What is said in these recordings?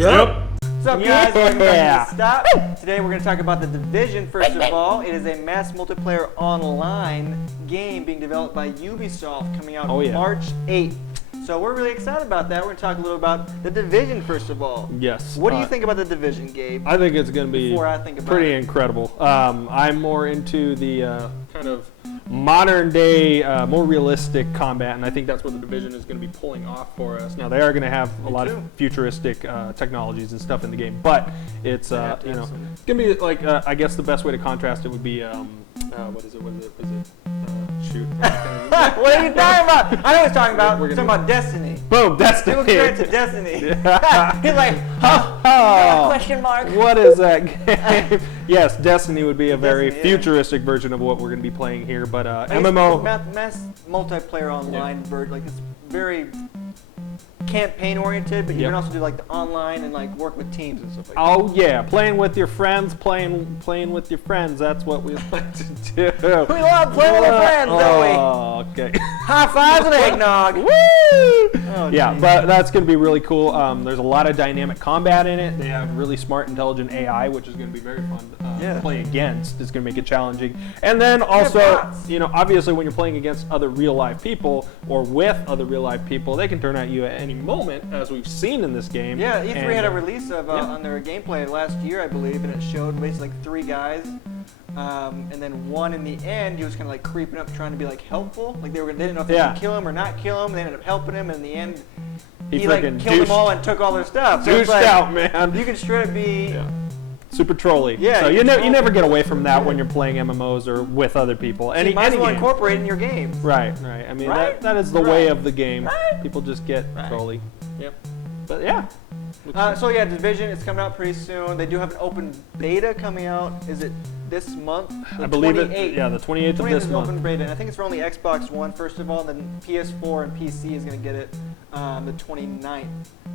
Yep. What's up, guys? Welcome back to Stop. Today we're going to talk about The Division, first of all. It is a mass multiplayer online game being developed by Ubisoft, coming out March 8th. So we're really excited about that. We're going to talk a little about The Division, first of all. Yes. What do you think about The Division, Gabe? I think it's going to be pretty incredible. I'm more into the kind of modern day, more realistic combat, and I think that's what The Division is going to be pulling off for us. Now, they are going to have a lot of futuristic technologies and stuff in the game, but it's, it's going to be like, I guess the best way to contrast it would be, what is it? Shoot. What are you talking about? I know what he's talking about. We're talking about Destiny. Boom, Destiny. People compare it to Destiny. He's like, question mark. What is that game? Yes, Destiny would be a very futuristic version of what we're going to be playing here, but MMO. Mass multiplayer online version, like it's very campaign oriented, but you can also do like the online and like work with teams and stuff like that. Oh yeah, playing with your friends, playing with your friends. That's what we like to do. We love playing with our friends, don't we? Oh, okay. High fives and eggnog. Woo! Oh, yeah, but that's going to be really cool. There's a lot of dynamic combat in it. They have really smart, intelligent AI, which is going to be very fun to play against. It's going to make it challenging. And then also, obviously when you're playing against other real life people or with other real life people, they can turn at you at any moment, as we've seen in this game. Yeah, E3 had a release of on their gameplay last year, I believe, and it showed basically like 3 guys. And then one in the end, he was kind of like creeping up, trying to be like helpful. Like they didn't know if they should kill him or not kill him. They ended up helping him, and in the end, he like killed them all and took all their stuff. So douched out, man. You can straight up be super trolly. Yeah. So you never get away from that when you're playing MMOs or with other people. You might as well incorporate it in your game. Right. I mean, that is the way of the game. People just get trolly. Yep. But yeah. So yeah, Division is coming out pretty soon. They do have an open beta coming out. Is it this month? I believe it. Yeah, the 28th of this month. Open beta. And I think it's for only Xbox One first of all. Then PS4 and PC is going to get it the 29th.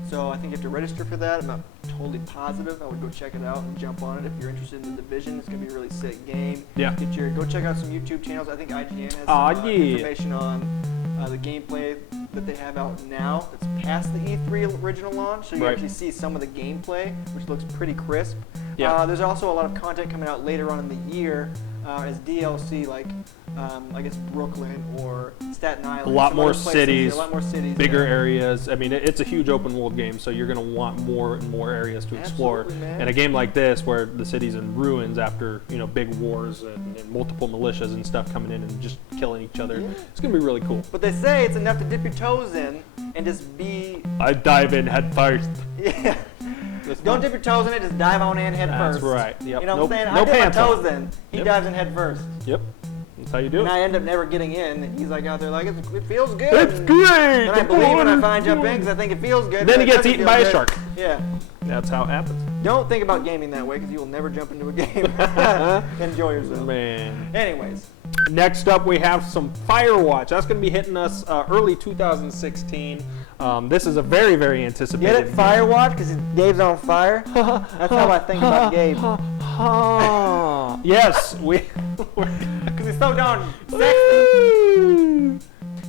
So I think you have to register for that. I'm not totally positive. I would go check it out and jump on it if you're interested in The Division. It's going to be a really sick game. Yeah. Go check out some YouTube channels. I think IGN has some information on the gameplay that they have out now that's past the E3 original launch, so you actually see some of the gameplay, which looks pretty crisp. Yeah. There's also a lot of content coming out later on in the year as DLC, like I guess Brooklyn or Staten Island. A lot more cities, bigger yeah. areas. I mean, it's a huge open world game, so you're going to want more and more areas to explore. Man. And a game like this, where the city's in ruins after big wars and multiple militias and stuff coming in and just killing each other, it's going to be really cool. But they say it's enough to dip your toes in and just be. I dive in head first. Yeah. Don't dip your toes in it, just dive on in head first. That's right. Yep. You know what I'm saying? I dip my toes in. He dives in head first. Yep. That's how you do it. And I end up never getting in, and he's like out there like, it feels good. It's great! And I believe when I find jump in because I think it feels good. Then he gets eaten by a shark. Yeah. That's how it happens. Don't think about gaming that way because you will never jump into a game. Enjoy yourself. Man. Anyways. Next up, we have some Firewatch. That's going to be hitting us early 2016. This is a very, very anticipated Get it? Firewatch? Because Gabe's on fire? That's how I think about Gabe. Yes, because he's so darn sexy.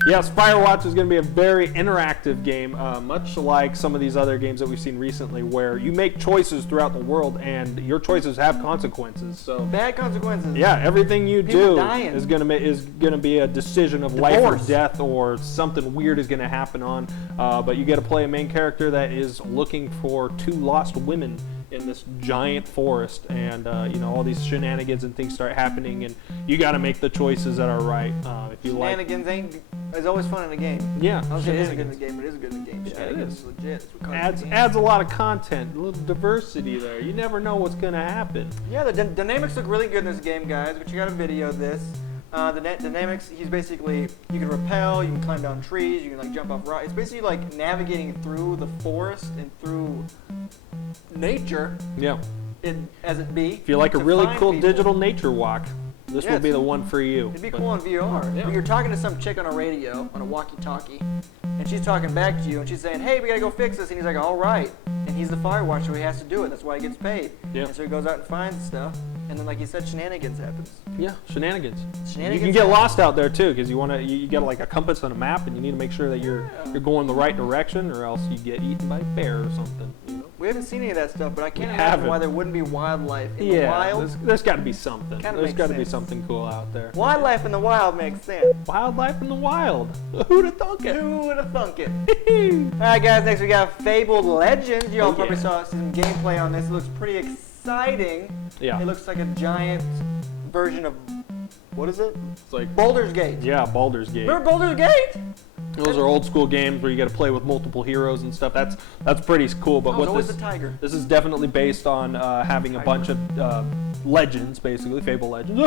Yes, Firewatch is going to be a very interactive game, much like some of these other games that we've seen recently, where you make choices throughout the world, and your choices have consequences. So bad consequences. Yeah, everything you do is going to be a decision of life or death, or something weird is going to happen on. But you get to play a main character that is looking for 2 lost women in this giant forest, and all these shenanigans and things start happening, and you got to make the choices that are right. If you shenanigans is always fun in a game. Yeah, it is good in a game, but it is good in a game. Yeah, it is legit. Adds a lot of content, a little diversity there. You never know what's going to happen. Yeah, the dynamics look really good in this game, guys. But you got a video of this. The dynamics, he's basically, you can rappel, you can climb down trees, you can like jump off rocks. It's basically like navigating through the forest and through nature. Yeah. As it be. If you like a really cool digital nature walk, this will be the one for you. It'd be cool in VR. Yeah. You're talking to some chick on a radio, on a walkie-talkie, and she's talking back to you, and she's saying, hey, we gotta go fix this, and he's like, all right. And he's the Firewatch, so he has to do it. That's why he gets paid. Yeah. And so he goes out and finds stuff, and then like you said, shenanigans happens. Yeah, shenanigans. You can get lost out there too, because you get like a compass and a map, and you need to make sure that you're going the right direction, or else you get eaten by a bear or something. We We haven't seen any of that stuff, but I can't imagine why there wouldn't be wildlife in the wild. There's got to be something. There's got to be something cool out there. Wildlife in the wild makes sense. Wildlife in the wild. Who'd have thunk it? Who would have thunk it? All right, guys. Next we got Fable Legends. You all probably saw some gameplay on this. It looks pretty exciting. Yeah. It looks like a giant version of, what is it? It's like Baldur's Gate. Yeah, Baldur's Gate. Remember Baldur's Gate? Those are old school games where you got to play with multiple heroes and stuff. That's pretty cool. But what always the tiger. This is definitely based on having a bunch of legends, basically Fable Legends.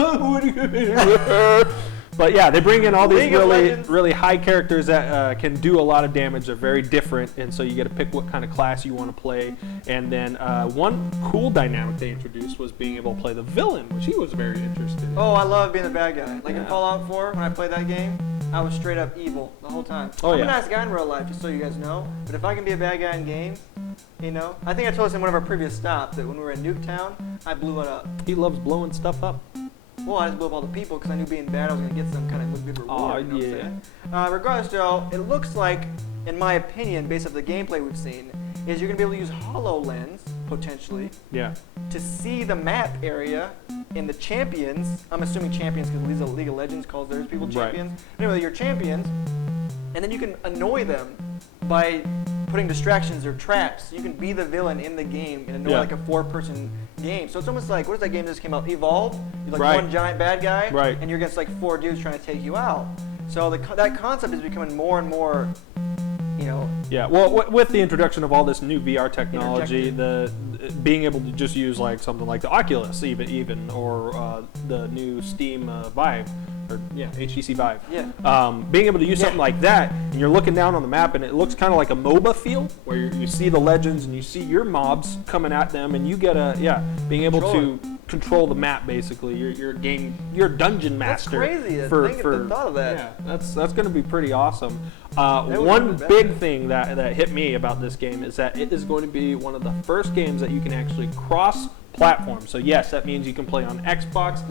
But yeah, they bring in all these really high characters that can do a lot of damage. They're very different, and so you get to pick what kind of class you want to play. And then one cool dynamic they introduced was being able to play the villain, which he was very interested in. Oh, I love being the bad guy. Like in Fallout 4, when I played that game, I was straight up evil the whole time. I'm a nice guy in real life, just so you guys know. But if I can be a bad guy in games, you know, I think I told us in one of our previous stops that when we were in Nuketown, I blew it up. He loves blowing stuff up. Well, I just blew up all the people because I knew being bad I was going to get some kind of good reward. You know what I'm saying? Regardless, though, it looks like, in my opinion, based off the gameplay we've seen, is you're going to be able to use HoloLens, potentially, to see the map area in the champions. I'm assuming champions because League of Legends calls theirs people champions. Right. Anyway, you're champions, and then you can annoy them by putting distractions or traps. You can be the villain in the game and annoy like a 4-person game. So it's almost like, what is that game that just came out? Evolve? You're like one giant bad guy, and you're against like 4 dudes trying to take you out. So that concept is becoming more and more, you know. Yeah, well, with the introduction of all this new VR technology, the being able to just use like something like the Oculus even or the new Steam Vive, or HTC Vive. Being able to use something like that, and you're looking down on the map, and it looks kind of like a MOBA feel, where you see the legends and you see your mobs coming at them, and you get being able to control the map basically. You're a dungeon master. That's crazy. I thought of that. Yeah, that's going to be pretty awesome. One big thing that hit me about this game is that it is going to be one of the first games that you can actually cross-platform. So yes, that means you can play on Xbox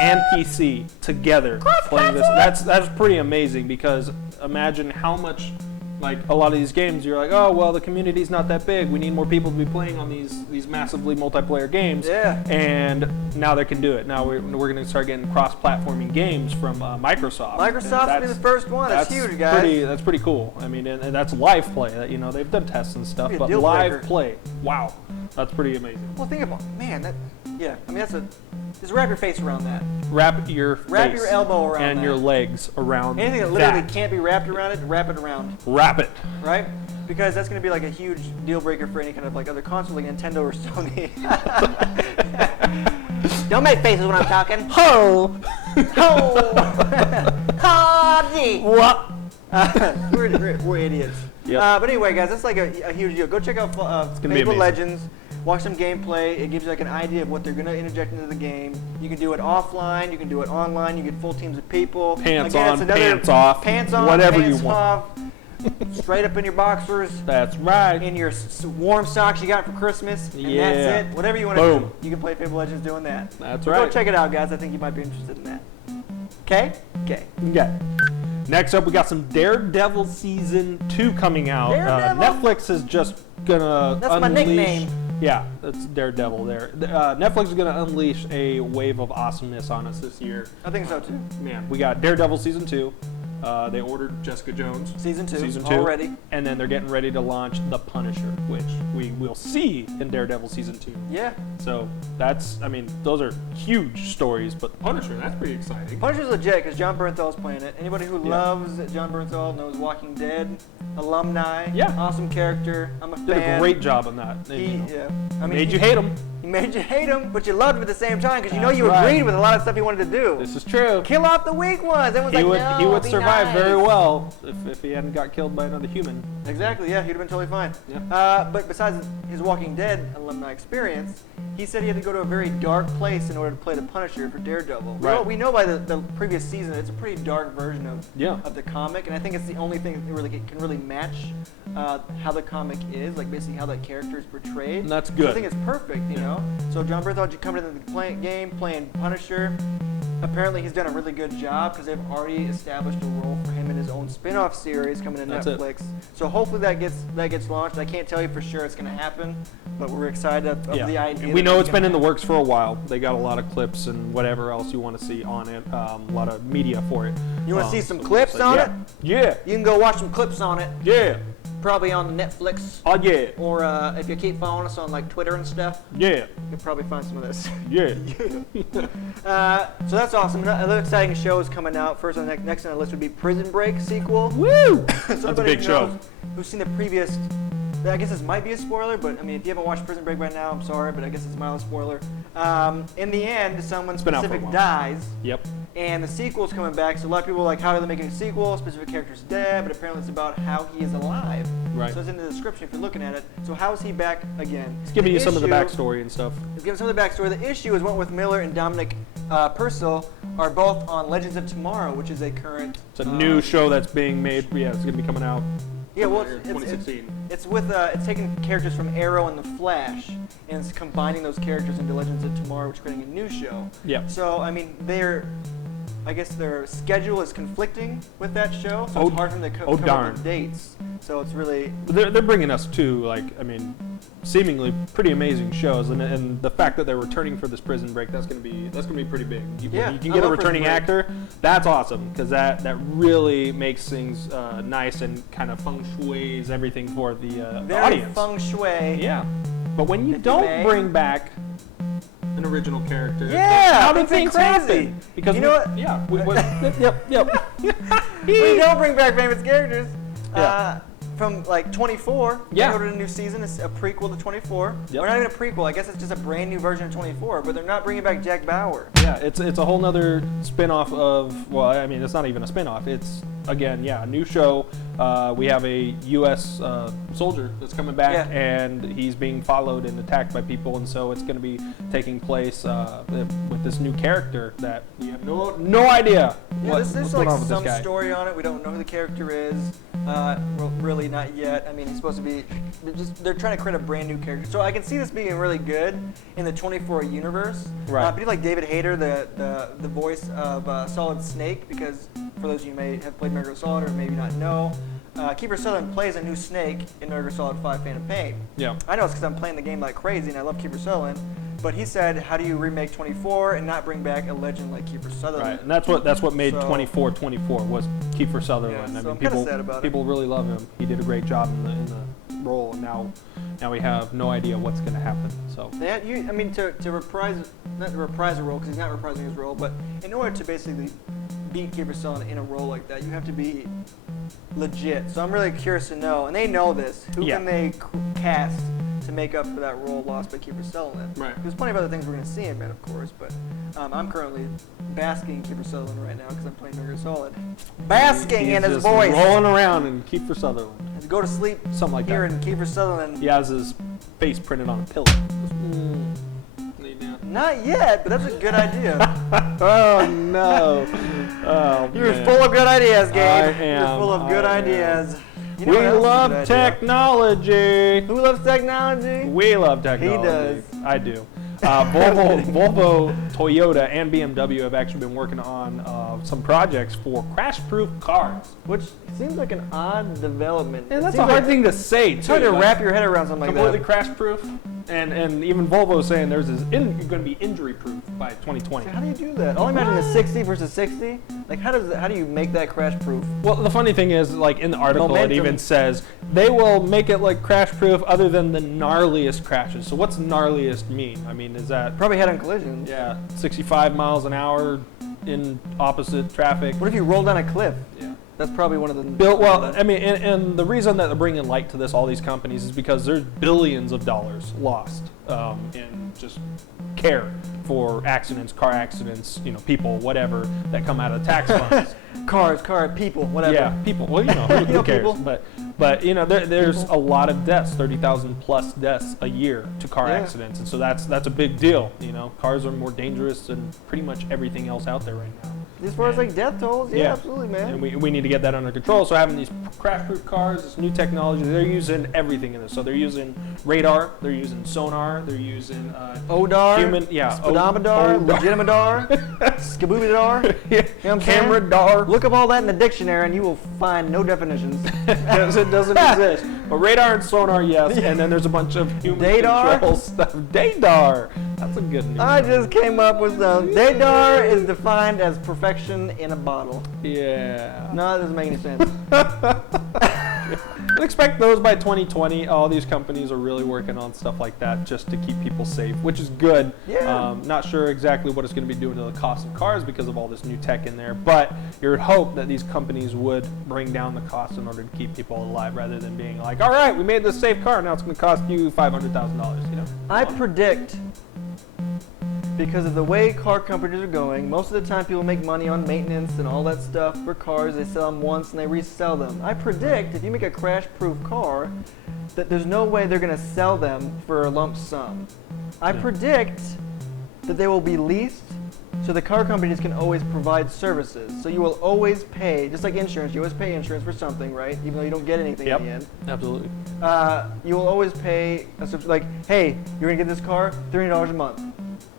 and PC together playing this. That's pretty amazing, because imagine how much, like a lot of these games, you're like, oh well, the community's not that big. We need more people to be playing on these massively multiplayer games. And now they can do it. Now we're going to start getting cross-platforming games from Microsoft. Microsoft's going to be the first one. That's huge, guys. That's pretty cool. I mean, and that's live play. You know, they've done tests and stuff, but live play, wow, that's pretty amazing. Well, think about I mean, just wrap your face around that. Wrap your elbow around and your legs around anything that literally can't be wrapped around it. Wrap it around. Wrap it. Right? Because that's going to be like a huge deal breaker for any kind of like other console, like Nintendo or Sony. Don't make faces when I'm talking. Ho! Ho! What? We're idiots. But anyway, guys, that's like a huge deal. Go check out Fable Legends. Watch some gameplay. It gives you like an idea of what they're going to interject into the game. You can do it offline. You can do it online. You get full teams of people. Pants on, pants off. Pants on, whatever pants you want. Off. Straight up in your boxers. That's right. In your warm socks you got for Christmas. And that's it. Whatever you want to do, you can play Fable Legends doing that. That's right. Go check it out, guys. I think you might be interested in that. Okay? Okay. Next up, we got some Daredevil Season 2 coming out. Netflix is just going to That's my nickname. Yeah, that's Daredevil there. Netflix is going to unleash a wave of awesomeness on us this year. I think so, too. Man, we got Daredevil Season 2. They ordered Jessica Jones. Season 2 already. And then they're getting ready to launch The Punisher, which we will see in Daredevil Season 2. Yeah. So those are huge stories, but The Punisher, that's pretty exciting. Punisher's legit because Jon Bernthal's playing it. Anybody who loves Jon Bernthal knows Walking Dead, alumni, awesome character. I'm a fan. Did a great job on that. He made you hate him. He made you hate him, but you loved him at the same time because you know you agreed with a lot of stuff he wanted to do. This is true. Kill off the weak ones. He would survive very well if he hadn't got killed by another human. Exactly, he'd have been totally fine. Yeah. But besides his Walking Dead alumni experience, he said he had to go to a very dark place in order to play the Punisher for Daredevil. Right. We know by the previous season it's a pretty dark version of the comic, and I think it's the only thing that can really match how the comic is, like basically how that character is portrayed. And that's good. So I think it's perfect, you know? So Jon Bernthal coming into the game, playing Punisher. Apparently he's done a really good job because they've already established a role for him him in his own spin-off series coming to Netflix. So hopefully that gets launched. I can't tell you for sure it's going to happen, but we're excited of the idea. We know it's been in the works for a while. They got a lot of clips and whatever else you want to see on it. A lot of media for it. You want to see some clips on it? Yeah. You can go watch some clips on it. Yeah. Probably on Netflix. Oh yeah. Or if you keep following us on like Twitter and stuff. Yeah. You'll probably find some of this. Yeah. So that's awesome. Another exciting show is coming out. First on next on the list would be Prison Break sequel. Woo! That's a big show. Who's seen the previous? I guess this might be a spoiler, but I mean, if you haven't watched Prison Break right now, I'm sorry, but I guess it's a mild spoiler. In the end, someone specific dies. Yep. And the sequel's coming back, so a lot of people are like, how are they making a sequel? Specific character's dead, but apparently it's about how he is alive. Right. So it's in the description if you're looking at it. So how is he back again? It's giving you some of the backstory and stuff. It's giving some of the backstory. The issue is Wentworth Miller and Dominic Purcell are both on Legends of Tomorrow, which is a current... It's a new show that's being made. Yeah, it's going to be coming out. Yeah, well, 2016. It's with it's taking characters from Arrow and The Flash, and it's combining those characters into Legends of Tomorrow, which is creating a new show. Yeah. So I mean, I guess their schedule is conflicting with that show, so it's hard for them to come up with dates. So it's really they're bringing us two, like, I mean, seemingly pretty amazing shows, and the fact that they're returning for this Prison Break, that's gonna be pretty big. You can get a returning actor, that's awesome, because that really makes things nice and kind of feng shui's everything for the audience. Feng shui. Yeah, but when you don't bring back an original character, how do things happen? Because you know what? Yeah. Yep. We don't bring back famous characters. From like 24, yeah. Go to the new season. It's a prequel to 24. Yep. Or not even a prequel. I guess it's just a brand new version of 24. But they're not bringing back Jack Bauer. Yeah, it's a whole nother spin-off of. Well, I mean, it's not even a spin-off. It's again, a new show. We have a U.S. Soldier that's coming back, and he's being followed and attacked by people, and so it's going to be taking place with this new character that we have no idea. There's like some story on it. We don't know who the character is. Really not yet. I mean, he's supposed to be. They're trying to create a brand new character, so I can see this being really good in the 24 universe. Right. People like David Hayter, the voice of Solid Snake, because for those of you who may have played Metal Gear Solid or maybe not know, Kiefer Sutherland plays a new Snake in Metal Gear Solid 5: Phantom Pain. Yeah. I know it's because I'm playing the game like crazy and I love Kiefer Sutherland. But he said, how do you remake 24 and not bring back a legend like Kiefer Sutherland? Right, and that's what made 24 was Kiefer Sutherland. Yeah, I mean, I'm sad about people really love him. He did a great job in the role, and now we have no idea what's going to happen. So to reprise, not to reprise a role because he's not reprising his role, but in order to basically beat Kiefer Sutherland in a role like that, you have to be legit. So I'm really curious to know, and they know this. Who can they cast to make up for that role lost by Kiefer Sutherland? Right. There's plenty of other things we're going to see him in, of course, but I'm currently basking in Kiefer Sutherland right now because I'm playing Metal Gear Solid. Basking in his voice. Rolling around in Kiefer Sutherland. To go to sleep. Something like here that. In Kiefer Sutherland. He has his face printed on a pillow. Not yet, but that's a good idea. Oh no! Oh, You're full of good ideas, Gabe. I am. You're full of good ideas. You know we love technology. Who loves technology? We love technology. He does. I do. Volvo, Toyota, and BMW have actually been working on some projects for crash-proof cars. Which seems like an odd development. And that's a hard thing to say. It's hard to wrap your head around something like that. Completely crash-proof. And even Volvo is saying you're going to be injury-proof by 2020. So how do you do that? I'll imagine the 60 versus 60. Like, how do you make that crash-proof? Well, the funny thing is, like in the article, it even says they will make it like crash-proof other than the gnarliest crashes. So what's gnarliest mean? I mean, is that probably head-on collisions? Yeah, 65 miles an hour in opposite traffic. What if you roll down a cliff? Yeah. That's probably one of the... and the reason that they're bringing light to this, all these companies, is because there's billions of dollars lost in just care for accidents, car accidents, people, whatever, that come out of tax funds. Cars, people, whatever. Yeah, people. Well, who cares? But there's a lot of deaths, 30,000 plus deaths a year to car accidents, and so that's a big deal. Cars are more dangerous than pretty much everything else out there right now. As far as like death tolls, yeah, absolutely, man. And we need to get that under control. So having these crash-proof cars, this new technology, they're using everything in this. So they're using radar, they're using sonar, they're using ODAR, speedometer, legitimadar, skaboobidar, you know what I'm camera saying? dar. Look up all that in the dictionary and you will find no definitions. Because it doesn't exist. But radar and sonar, yes. And then there's a bunch of human control stuff. Dadar. That's a good name. I just came up with Dadar is defined as perfection in a bottle. Yeah. No, that doesn't make any sense. I expect those by 2020. All these companies are really working on stuff like that just to keep people safe, which is good. Yeah. Not sure exactly what it's going to be doing to the cost of cars because of all this new tech in there, but you would hope that these companies would bring down the cost in order to keep people alive rather than being like, all right, we made this safe car, now it's going to cost you $500,000. You know? I predict, because of the way car companies are going, most of the time people make money on maintenance and all that stuff for cars. They sell them once and they resell them. I predict if you make a crash-proof car, that there's no way they're going to sell them for a lump sum. I predict that they will be leased, so the car companies can always provide services. So you will always pay, just like insurance, you always pay insurance for something, right? Even though you don't get anything in the end. Absolutely. You will always pay, like, hey, you're going to get this car, $300 a month.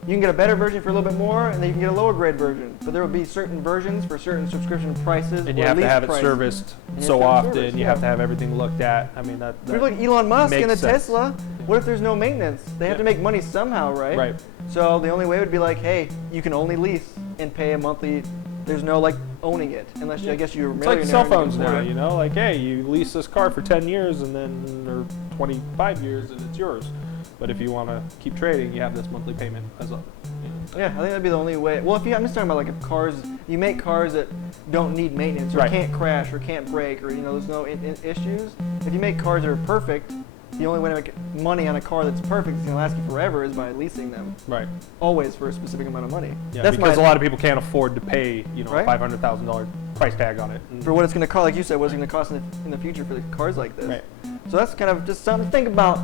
You can get a better version for a little bit more, and then you can get a lower grade version. But there will be certain versions for certain subscription prices. And you have to have it serviced so often. You have to have everything looked at. I mean, that like Elon Musk and the sense. Tesla. What if there's no maintenance? They have to make money somehow, right? Right. So the only way would be like, hey, you can only lease and pay a monthly. There's no like owning it, unless I guess you're a millionaire. It's like cell phones now, you know? Like, hey, you lease this car for 10 years and then, or 25 years and it's yours. But if you want to keep trading, you have this monthly payment as well. Yeah, I think that'd be the only way. Well, I'm just talking about like if cars, you make cars that don't need maintenance or can't crash or can't break or there's no issues. If you make cars that are perfect, the only way to make money on a car that's perfect, that's gonna last you forever, is by leasing them. Right. Always for a specific amount of money. Yeah, that's because a lot of people can't afford to pay, $500,000 price tag on it. For what it's gonna cost, like you said, what's it gonna cost in the future for the cars like this. Right. So that's kind of just something to think about.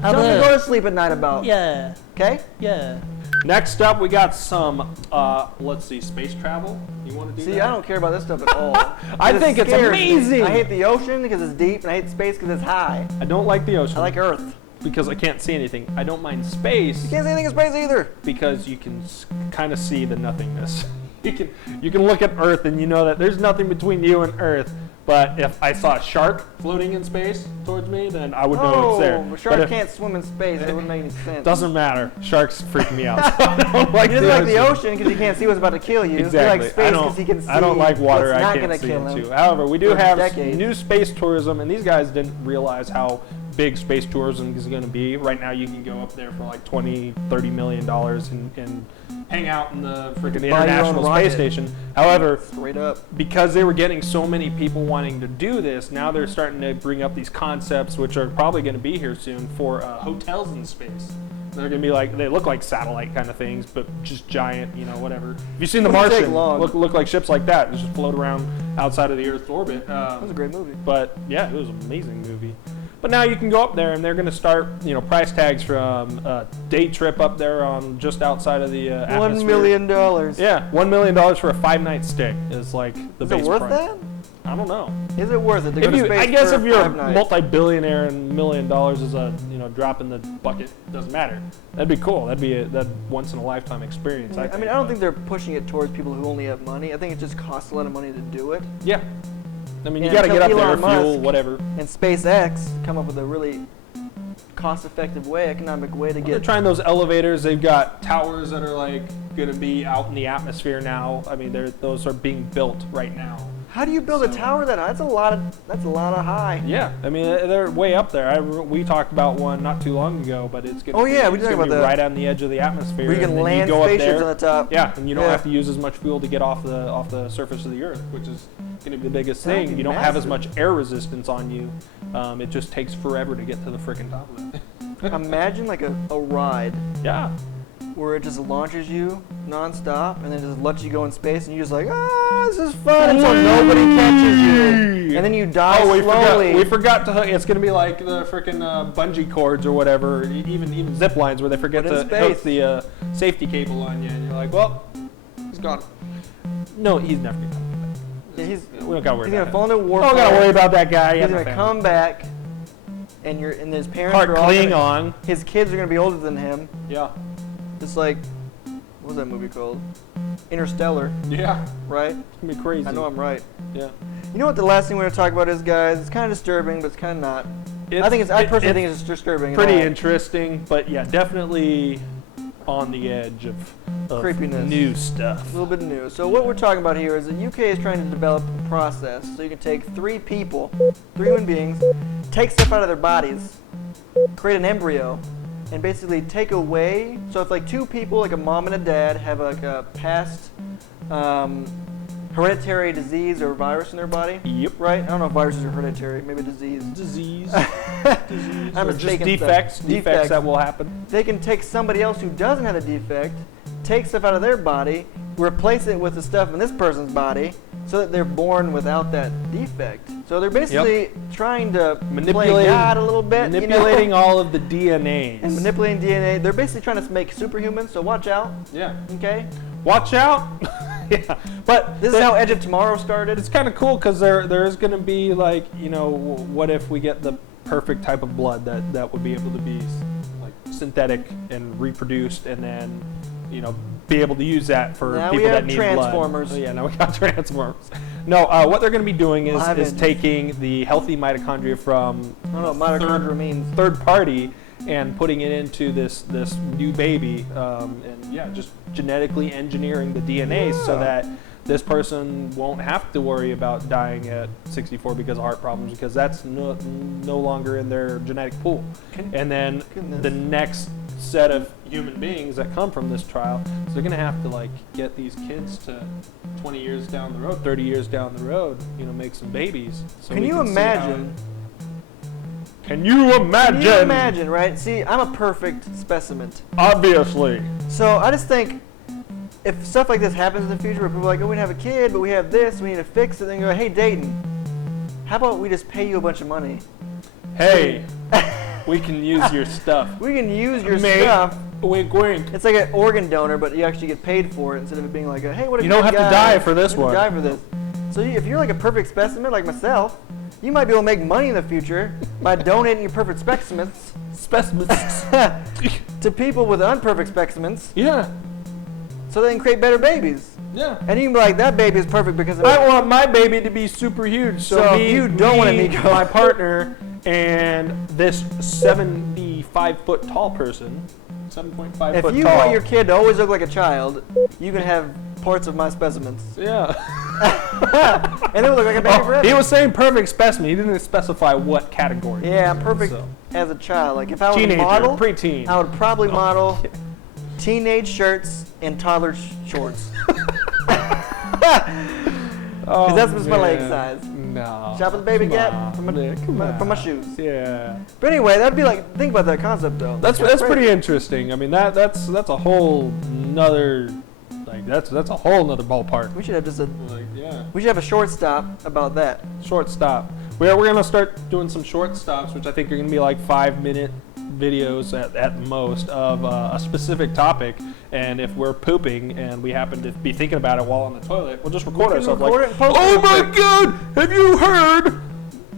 Something to go to sleep at night about. Yeah. Okay? Yeah. Next up, we got some, let's see, space travel. You want to do that? See, I don't care about this stuff at all. I think it's amazing. I hate the ocean because it's deep, and I hate space because it's high. I don't like the ocean. I like Earth. Because I can't see anything. I don't mind space. You can't see anything in space either. Because you can kind of see the nothingness. You can look at Earth and you know that there's nothing between you and Earth. But if I saw a shark floating in space towards me, then I would know it's there. A shark can't swim in space. It wouldn't make any sense. Doesn't matter. Sharks freak me out. So I don't like you just like the ocean because you can't see what's about to kill you. Exactly. You like space because you can see. I don't like water. What's I not can't see kill it him too. However, we do have decades. new space tourism, and these guys didn't realize how big space tourism is going to be. Right now, you can go up there for like $20-30 million and hang out in the freaking International Space Station. However, straight up, because they were getting so many people wanting to do this, now they're starting to bring up these concepts, which are probably going to be here soon, for hotels in space. They're going to be like, they look like satellite kind of things, but just giant, whatever. If you've seen The Martian, look like ships like that. They just float around outside of the Earth's orbit. That was a great movie. But yeah, it was an amazing movie. But now you can go up there, and they're going to start, price tags from a day trip up there on just outside of the atmosphere. $1 million. Yeah, $1 million for a 5-night stay is like the base price. Is it worth that? I don't know. Is it worth it to go to space? I guess if you're a nights? multi-billionaire and $1 million is a drop in the bucket, doesn't matter. That'd be cool. That'd be that once in a lifetime experience. I don't think they're pushing it towards people who only have money. I think it just costs a lot of money to do it. Yeah. I mean, you got to get up there, fuel, whatever. And SpaceX come up with a really cost-effective way, economic way to get. They're trying those elevators. They've got towers that are like going to be out in the atmosphere now. I mean, those are being built right now. How do you build a tower that high? That's a lot of high. Yeah, I mean they're way up there. We talked about one not too long ago, but it's going to be right on the edge of the atmosphere. Where you can land spaceships on the top. Yeah, and you don't have to use as much fuel to get off the surface of the Earth, which is going to be the biggest thing. You don't have as much air resistance on you. It just takes forever to get to the freaking top of it. Imagine like a ride. Yeah. Where it just launches you non-stop and then just lets you go in space and you're just like, this is fun until nobody catches you. And then you die slowly. We forgot to hook. It's going to be like the freaking bungee cords or whatever, even zip lines where they forget to hook the safety cable on you. And you're like, well, it's gone. No, he's never gonna come back. Yeah, we don't gotta worry about gonna fall into war. Don't gotta worry about that guy. He's gonna come back, and his parents Part are all Klingon. His kids are gonna be older than him. Yeah. Just like, what was that movie called? Interstellar. Yeah. Right? It's gonna be crazy. I know I'm right. Yeah. You know what the last thing we're gonna talk about is, guys? It's kind of disturbing, but it's kind of not. I personally think it's disturbing. Pretty interesting, but yeah, definitely on the edge of creepiness. New stuff. A little bit new. So what we're talking about here is that UK is trying to develop a process so you can take 3 human beings, take stuff out of their bodies, create an embryo, and basically take away. So if like 2 people, like a mom and a dad, have like a past hereditary disease or virus in their body. Yep. Right? I don't know if viruses are hereditary. Maybe disease. Disease. I'm or just defects that will happen. They can take somebody else who doesn't have a defect, take stuff out of their body, replace it with the stuff in this person's body, so that they're born without that defect. So they're basically trying to play God a little bit. Manipulating all of the DNAs. And manipulating DNA. They're basically trying to make superhumans, so watch out. Yeah. Okay? Watch out. Yeah. But this is how Edge of Tomorrow started. It's kind of cool because there is going to be like, what if we get the perfect type of blood that would be able to be like synthetic and reproduced, and then be able to use that for now people that need Transformers. blood. Yeah, now we got Transformers. No, what they're going to be doing is taking the healthy mitochondria from mitochondria means third party and putting it into this new baby, and just genetically engineering the DNA so that this person won't have to worry about dying at 64 because of heart problems, because that's no longer in their genetic pool. And then the next set of human beings that come from this trial, so they're going to have to like get these kids to 20 years down the road, 30 years down the road, make some babies. So Can you imagine? Can you imagine? Can you imagine, right? See, I'm a perfect specimen. Obviously. So I just think if stuff like this happens in the future where people are like, oh, we have a kid, but we have this, we need to fix it, then you go, hey, Deyton, how about we just pay you a bunch of money? Hey, we can use your stuff. We can use your stuff. Wink, wink. It's like an organ donor, but you actually get paid for it instead of it being like, hey, what a You don't have to die for this one. Die for this. So if you're like a perfect specimen like myself, you might be able to make money in the future by donating your perfect specimens to people with unperfect specimens. Yeah. So they can create better babies. Yeah. And you can be like, that baby is perfect because of I want my baby to be super huge. So you don't want to my partner and this 75-foot tall person, 7.5 foot tall. If you want your kid to always look like a child, you can have parts of my specimens. Yeah. And it would look like a baby forever. He was saying perfect specimen. He didn't specify what category. Yeah, I'm perfect as a child. Like if I was a model, preteen, I would probably model teenage shirts and toddler shorts. Because that's what's my leg size. No. Shop at the Baby Gap for my shoes. Yeah. But anyway, that'd be like, think about that concept though. That's pretty interesting. I mean, that's a whole nother, like that's a whole nother ballpark. We should have just we should have a short stop about that. Short stop. We're gonna start doing some short stops, which I think are gonna be like 5-minute videos at most of a specific topic, and if we're pooping and we happen to be thinking about it while on the toilet, we'll just record ourselves like, oh my god, have you heard?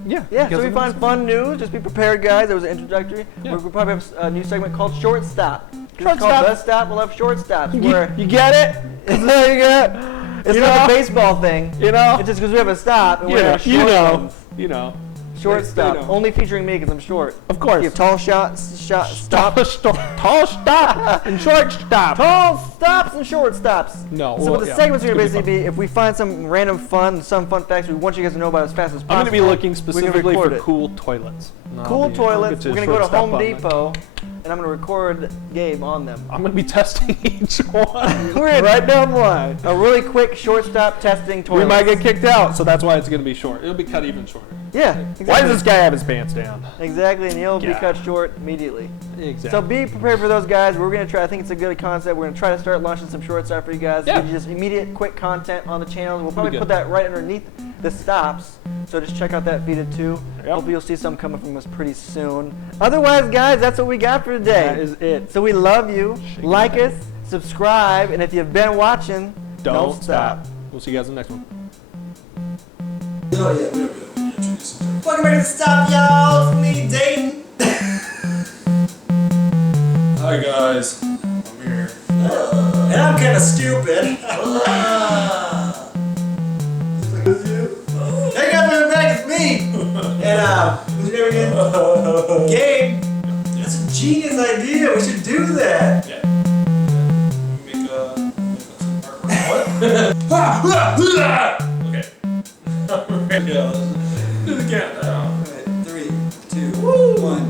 Yeah, so we find fun news. Just be prepared, guys. That was an introductory. We'll probably have a new segment called Short Stop. It's called The Stop. We'll have short stops. You get it? It's like a baseball thing. It's just because we have a stop and we're going to have short ones. Short stop. Only featuring me because I'm short. Of course. You have tall stop. Tall stop and short stop. Tall stops and short stops. No. So what the segments are going to basically be, if we find some random some fun facts we want you guys to know about as fast as possible. I'm going to be looking specifically for cool toilets. Cool toilets. We're going to go to Home Depot. And I'm going to record Gabe on them. I'm going to be testing each one. Right down the line. A really quick shortstop testing toilet. We might get kicked out, so that's why it's going to be short. It'll be cut even shorter. Yeah, exactly. Why does this guy have his pants down? Exactly, and he'll be cut short immediately. Exactly. So be prepared for those guys. We're going to try, I think it's a good concept. We're going to try to start launching some short stuff for you guys. Yeah. Give you just immediate, quick content on the channel. We'll probably put that right underneath the stops. So just check out that feed too. Hopefully you'll see some coming from us pretty soon. Otherwise, guys, that's what we got for today. That is it. So we love you. Like us, subscribe, and if you've been watching, don't stop. We'll see you guys in the next one. Oh, yeah, we don't introduce them. Welcome back to the Stop, y'all. It's me, Deyton. Hi, guys. I'm here. And I'm kind of stupid. Hey guys, welcome back. It's me. And what's your name again? Gabe. That's a genius idea. We should do that. Yeah. Make some artwork. What? Okay. Yeah, let's do it again now. All right, 3, 2, 1.